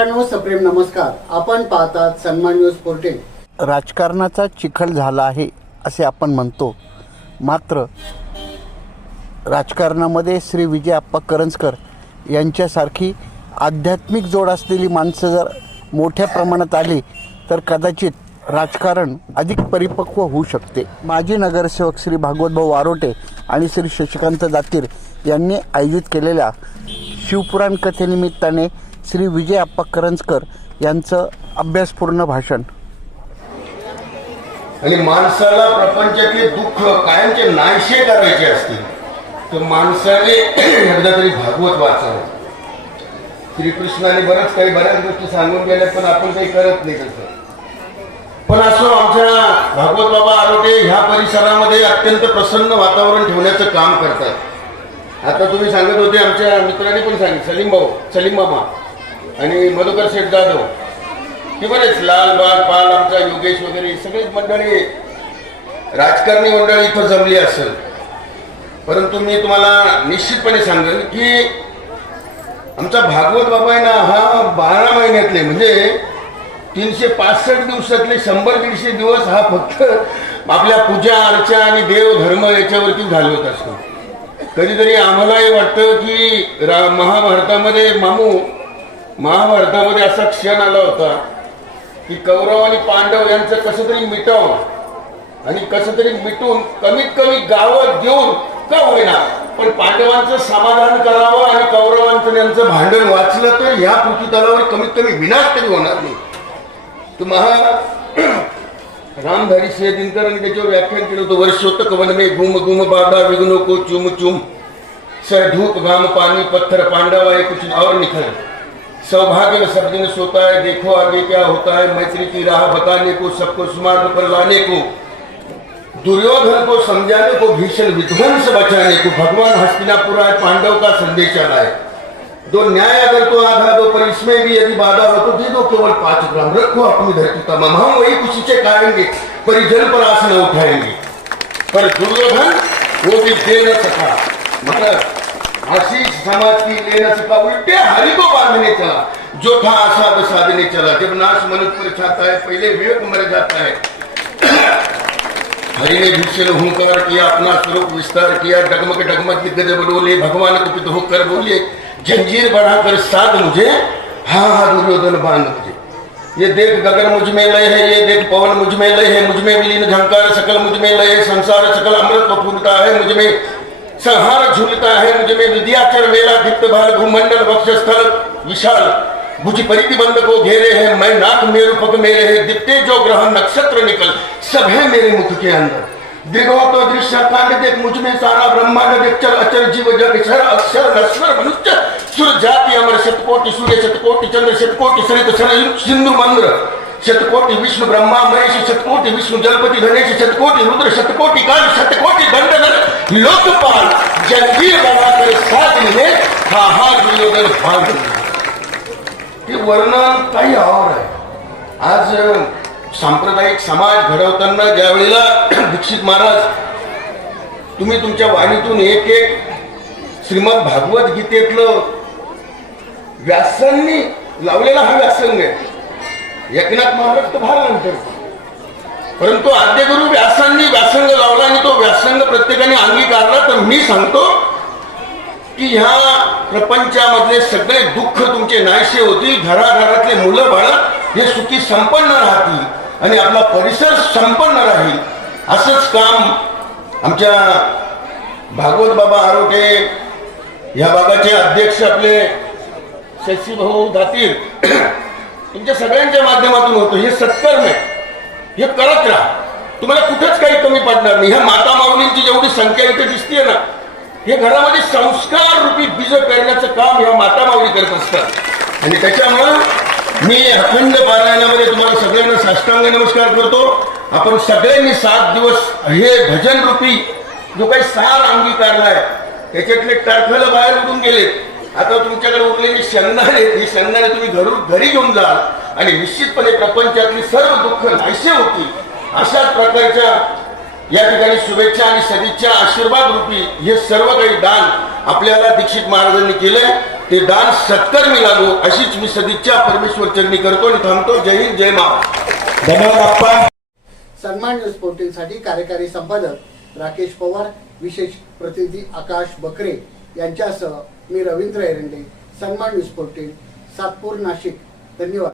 मित्रांनो सप्रेम नमस्कार. आपण पाहतात सन्मान न्यूज पोर्टेल. राजकारणाचा चिखल झाला आहे असे आपण म्हणतो. मात्र राजकारणामध्ये श्री विजय आप्पा करंजकर यांच्यासारखी आध्यात्मिक जोड असलेली माणसं जर मोठ्या प्रमाणात आली तर कदाचित राजकारण अधिक परिपक्व होऊ शकते. माजी नगरसेवक श्री भागवतभाऊ आरोटे आणि श्री शशिकांत दातीर यांनी आयोजित केलेल्या शिवपुराण कथेनिमित्ताने श्री विजय आप्पा करंजकर यांचं अभ्यासपूर्ण भाषण. आणि माणसाला प्रपंचातले दुःख कायमचे नाहीशे करायचे असतील तर माणसाने एकदा तरी भागवत वाचावं. श्रीकृष्णाने बरंच काही बऱ्याच गोष्टी सांगून गेल्या पण आपण काही करत नाही तसं. पण असं आमच्या भागवत बाबा आरोटे ह्या परिसरामध्ये अत्यंत प्रसन्न वातावरण ठेवण्याचं काम करतात. आता तुम्ही सांगत होते आमच्या मित्रांनी पण सांगितलं सलीम भाऊ सलीम मामा. आणि मधुकर शेठ जाधव. हे बरेच लाल बाग पाल आमचा योगेश वगैरे सगळीच मंडळी राजकारणी मंडळी इथं जमली असेल. परंतु मी तुम्हाला निश्चितपणे सांगेन की आमचा भागवत बाबा आहे ना हा बारा महिन्यातले म्हणजे तीनशे पासष्ट दिवसातले शंभर दीडशे दिवस हा फक्त आपल्या पूजा अर्चा आणि देव धर्म याच्यावरती घालवत असतो. कधीतरी आम्हालाही वाटतं की रा महाभारतामध्ये मामू महाभारतामध्ये असा क्षण आला होता की कौरव आणि पांडव यांचं कसं तरी मिटवून आणि कसं तरी मिटून कमीत कमी गावं देऊन का होईना पण पांडवांचं समाधान करावं आणि कौरवांचं त्यांचं भांडण वाचलं तर ह्या पृथ्वी तलावर कमीत कमी विनाश तरी होणार नाही. तर महा रामधारी सिंह दिनकरांनी त्याच्यावर व्याख्यान केलं होतं वर्षोत्तक वन में गुम घुम बाधा विघ्नो को चुम चुम स धूप घाम पाणी पत्थर पांडव है कुछ और निखर। सौभाग्य में सब दिन सोता है, देखो आगे क्या होता है, मैत्री की राह बताने को, सबको सुमार्ग पर लाने को, दुर्योधन को समझाने को, भीषण विध्वंस बचाने को, भगवान हस्तिनापुर आए, पांडव का संदेश आना दो न्याय अगर तो आधा दो, पर इसमें भी यदि बाधा हो तो दे दो केवल पाँच ग्राम रखो अपनी धरती का मम हम वही खुशी से खाएँगे, परिजन पर आस न उठाएँगे। पर दुर्योधन, वो भी दे न सका मतलब आशीष समाज की ले न सका उल्टे हरि को बांधने चला। जो था आशा साधने चला। जब नाश मनुष्य पर छाता है, पहले विवेक मर जाता है। हरि ने भीषण हुंकार किया, अपना स्वरूप विस्तार किया, डगमग डगमग की गजब डोले भगवान कुपित होकर बोले, जंजीर बढ़ाकर साध मुझे हाँ हाँ दुर्योधन, बाँध मुझे। ये देख गगन मुझमें लय है, ये देख पवन मुझमें लय है, मुझमें विलीन झंकार सकल मुझमें लय है, संसार सकल अमृत को फूलता है, मुझमें संहार झूलता है मुझमें विद्याचर मेला दीप्त भाल भूमंडल, वक्षस्थल विशाल। मुझ परिधि बंद को घेरे है, मैं नाथ मेरु पग मेरे है दिप्ते जो ग्रह नक्षत्र निकल। सब है मेरे मुख के अंदर। देखो तो दृश्य कांड देख, मुझमें सारा ब्रह्मांड देख चल अचर जीव जग क्षर अक्षर नश्वर मनुष्य। सुर जाति अमर, शतकोटि सूर्य, शतकोटि चंद्र, शतकोटि सरित सर सिंधु मंद्र शतकोटि विष्णु ब्रह्मा महेश, शतकोटि विष्णु जलपति गणेश शतकोटि रुद्र, शतकोटि काल, शतकोटि दंड लोकपाल जंजीर बाबाकडे साथ दिले हा हा दुर्योधन भाग हे वर्णन काही और आहे. आज सांप्रदायिक समाज घडवताना ज्या वेळेला दीक्षित महाराज तुम्ही तुमच्या वाणीतून एक एक श्रीमद भागवत गीतेतलं व्यासांनी लावलेला हा व्यासंग आहे. एकनाथ महाराज तर फार नंतर परंतु आद्यगुरु व्यासांनी व्यासंग लावला आणि तो व्यासंग प्रत्येकाने अंगीकारला तर मी सांगतो की ह्या प्रपंचामधले सगळे दुःख तुमचे नाहीसे होतील घराघरातले मुलं बाळ हे सुखी संपन्न राहतील आणि आपला परिसर संपन्न राहील. असंच काम आमच्या भागवत बाबा आरोटे ह्या भागाचे अध्यक्ष आपले शशीभाऊ दातीर तुमच्या सगळ्यांच्या माध्यमातून होतो. हे सत्कर्म आहे हे करत राहा. तुम्हाला कुठेच काही कमी पडणार नाही. ह्या माता माऊलींची जेवढी संख्या इथे दिसतीये ना हे घरामध्ये संस्कार रूपी बीज पेरण्याचं काम ह्या माता माऊली करत असतात. आणि त्याच्यामुळं मी अखंड पारायणामध्ये तुम्हाला सगळ्यांना साष्टांग नमस्कार करतो. आपण सगळ्यांनी सात दिवस हे भजन रूपी जो काही सार अंगीकारलाय त्याच्यातले टरफल बाहेर उडून गेलेत. आता तुमच्याकडे उरलेली शेंगदाणे ही शेंगदाणे तुम्ही घरून घरी घेऊन जाल. आणि निश्चितपणे प्रपंचातली सर्व दुःख नाहीसे होतील. अशाच प्रकारच्या या ठिकाणी शुभेच्छा आणि सदिच्छा आशीर्वाद रूपी हे सर्व काही दान आपल्याला दीक्षित महाराजांनी केलंय. ते दान सत्कर्मी लागो अशीच मी सदिच्छा परमेश्वर चरणी करतो आणि थांबतो. जय हिंद जय मा धन्यवाद आप्पा. सन्मान न्यूज पोर्टलसाठी कार्यकारी संपादक राकेश पवार विशेष प्रतिनिधी आकाश बकरे यांच्यासह मी रवींद्र एरंडे सन्मान न्यूज पोर्टल सातपूर नाशिक. धन्यवाद.